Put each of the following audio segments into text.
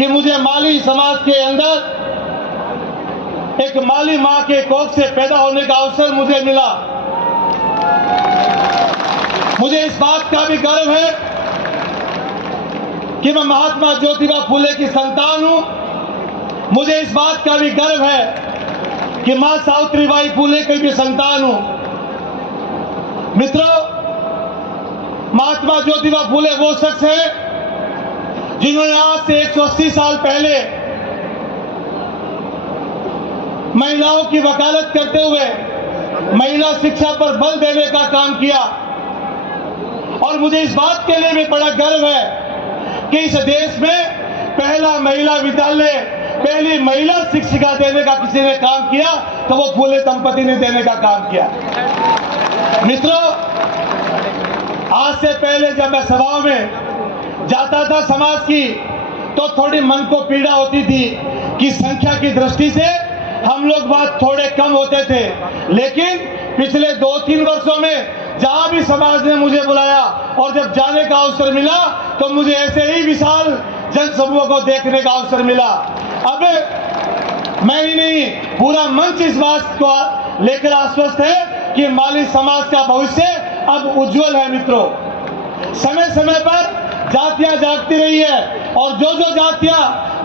कि मुझे माली समाज के अंदर एक माली मां के कोख से पैदा होने का अवसर मुझे मिला। मुझे इस बात का भी गर्व है कि मैं महात्मा ज्योतिबा फूले की संतान हूं। मुझे इस बात का भी गर्व है कि मां सावित्रीबाई फूले की भी संतान हूं। मित्रों, महात्मा ज्योतिबा फूले वो शख्स है जिन्होंने आज से 180 साल पहले महिलाओं की वकालत करते हुए महिला शिक्षा पर बल देने का काम किया। और मुझे इस बात के लिए भी बड़ा गर्व है कि इस देश में पहला महिला विद्यालय, पहली महिला शिक्षिका देने का किसी ने काम किया तो वो फूले दंपति ने देने का काम किया। मित्रों, आज से पहले जब मैं सभाओं में जाता था समाज की, तो थोड़ी मन को पीड़ा होती थी कि संख्या की दृष्टि से हम लोग बात थोड़े कम होते थे। लेकिन पिछले 2-3 वर्षों में जहां भी समाज ने मुझे बुलाया और जब जाने का अवसर मिला तो मुझे ऐसे ही विशाल जनसमूह को देखने का अवसर मिला। अब मैं ही नहीं, पूरा मंच इस बात को लेकर आश्वस्त है कि माली समाज का भविष्य अब उज्जवल है। मित्रों, समय समय पर जातियां जागती रही है और जो जो जातियां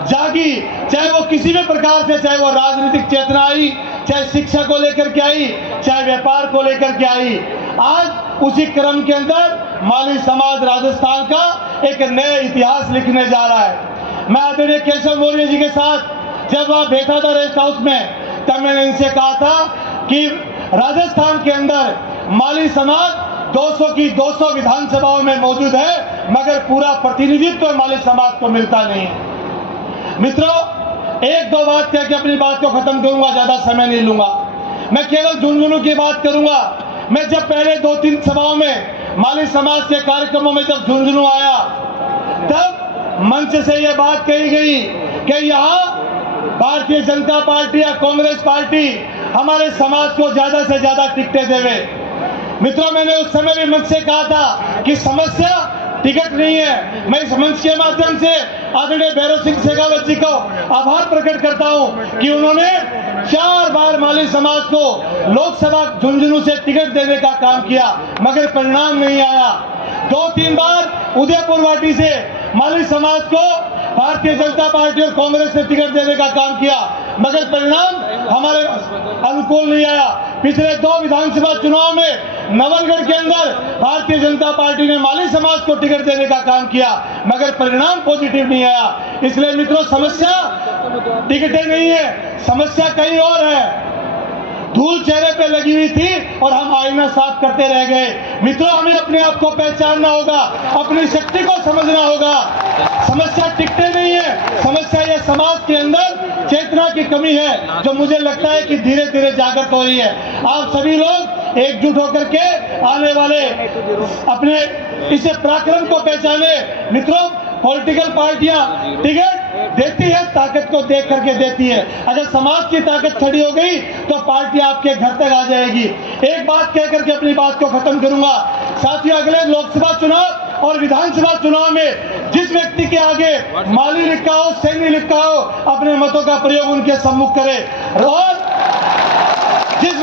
जागी, चाहे वो किसी भी प्रकार से, चाहे वो राजनीतिक चेतना आई, चाहे शिक्षा को लेकर के आई, चाहे व्यापार को लेकर के आई, आज उसी क्रम के अंदर माली समाज राजस्थान का एक नया इतिहास लिखने जा रहा है। मैं आदरणीय केशव मौर्य जी के साथ जब वहां बैठा था रेस्ट हाउस में, तब मैंने इनसे कहा था कि राजस्थान के अंदर माली समाज 200 की 200 विधानसभाओं में मौजूद है, मगर पूरा प्रतिनिधित्व माली समाज को मिलता नहीं है। मित्रों, 1-2 बात कह के अपनी बात को खत्म करूंगा, ज्यादा समय नहीं लूंगा। मैं केवल झुंझुनू की बात करूंगा। मैं जब पहले 2-3 सभाओं में माली समाज के कार्यक्रमों में जब झुंझुनू आया, तब मंच से यह बात कही गई कि यहाँ भारतीय जनता पार्टी या कांग्रेस पार्टी हमारे समाज को ज्यादा से ज्यादा टिकटें देवे। मित्रों, मैंने उस समय भी मंच से कहा था कि समस्या टिकट नहीं है। मैं इस मंच के माध्यम से आदरणीय भैरव सिंह शेखावत जी को आभार प्रकट करता हूं कि उन्होंने 4 बार माली समाज को लोकसभा झुंझुनू से टिकट देने का काम किया, मगर परिणाम नहीं आया। 2-3 बार उदयपुर वाटी से माली समाज को भारतीय जनता पार्टी और कांग्रेस ने टिकट देने का काम किया, मगर परिणाम हमारे अनुकूल नहीं आया। पिछले 2 विधानसभा चुनाव में नवलगढ़ के अंदर भारतीय जनता पार्टी ने माली समाज को टिकट देने का काम किया, मगर परिणाम पॉजिटिव नहीं आया। इसलिए मित्रों, समस्या टिकटें नहीं है, समस्या कहीं और है। धूल चेहरे पे लगी हुई थी और हम आईना साफ करते रह गए। मित्रों, हमें अपने आप को पहचानना होगा, अपनी शक्ति को समझना होगा। समस्या टिकटे नहीं है, समस्या ये समाज के अंदर चेतना की कमी है, जो मुझे लगता है कि धीरे धीरे जागृत हो रही है। आप सभी लोग एकजुट होकर के आने वाले अपने इस पराक्रम को पहचाने। मित्रों, पॉलिटिकल पार्टियां टिकट देती है ताकत को देख करके देती है। अगर समाज की ताकत खड़ी हो गई तो पार्टी आपके घर तक आ जाएगी। एक बात कह करके अपनी बात को खत्म करूंगा। साथियों, अगले लोकसभा चुनाव और विधानसभा चुनाव में जिस व्यक्ति के आगे माली लिखा हो, सैन्य लिखा हो, अपने मतों का प्रयोग उनके सम्मुख करे। और जिस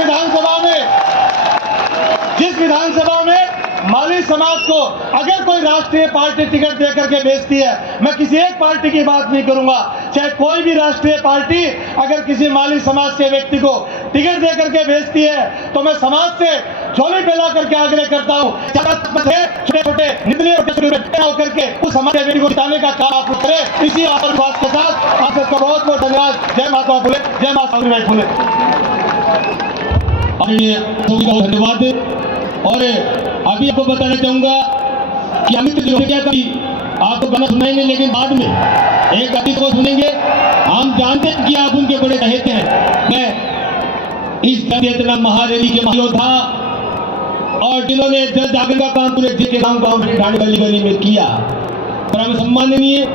विधानसभा में माली समाज को अगर कोई राष्ट्रीय पार्टी टिकट देकर के भेजती है, मैं किसी एक पार्टी की बात नहीं करूंगा, चाहे कोई भी राष्ट्रीय पार्टी अगर किसी माली समाज के व्यक्ति को टिकट देकर के भेजती है, तो मैं समाज से झोली फैला करके आग्रह करता हूं, छोटे-छोटे निचले होकर के उस समाज के व्यक्ति को जिताने का काम आप करें। इसी आत्मविश्वास के साथ आप सबको बहुत बहुत धन्यवाद। जय माता फूले, जय माता सावित्रीबाई फूले। धन्यवाद। और अभी आपको बताना चाहूंगा कि अमित जी ने क्या कही, आपको गाना सुनाएंगे लेकिन बाद में एक गीत को सुनेंगे। हम जानते हैं कि आप उनके बड़े चहेते हैं। मैं इस चेतना महारैली के महायोद्धा और जिन्होंने जल जागरण का काम पूरे जिले के गांव-गांव में गली गली में किया, पर हमें सम्माननीय